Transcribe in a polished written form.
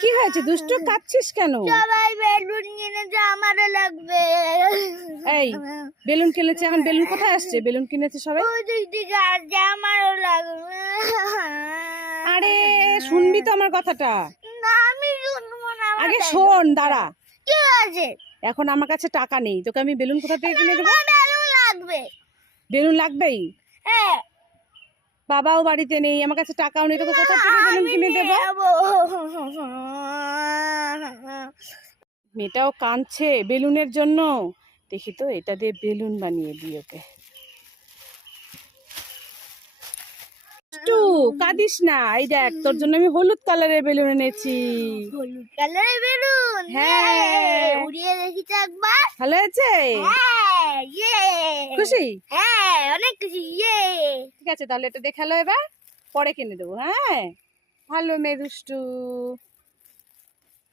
কি হয়েছে দুষ্টু, কাঁদছিস কেন? সবাই বেলুন কিনেছে, আমারও লাগবে। এই বেলুন কিনেছে, এখন বেলুন কোথায় আসছে? বেলুন কিনেছে সবাই। ওই দিক থেকে আসছে, আমারও লাগবে। আরে শুনবি তো আমার কথাটা, না আমি শুনবো না। আগে শোন, দাঁড়া। কি আছে? এখন আমার কাছে টাকা নেই, তোকে আমি বেলুন কোথা থেকে কিনে দেবো? বেলুন লাগবে। বেলুন লাগবেই? হ্যাঁ। বাবাও বাড়িতে নেই, আমার কাছে টাকাও নেই, তোকে কোথা থেকে বেলুন কিনে দেবো? মেয়েটাও কাঁদছে বেলুনের জন্য। দেখি তো এটা দিয়ে বেলুন বানিয়ে দিই ওকে। একটু কাঁদিস না, এই দেখ তোর জন্য আমি হলুদ কালারের বেলুন এনেছি। হলুদ কালারের বেলুন? হ্যাঁ। উড়িয়ে দেখিস একবার। ভালো হয়েছে? হ্যাঁ, ইয়ে। খুশি? হ্যাঁ, অনেক খুশি, ইয়ে। ঠিক আছে, তাহলে এটা দেখালো, এবার পরে কিনে দেবো। হ্যাঁ, ভালো মেয়ে দুষ্টু।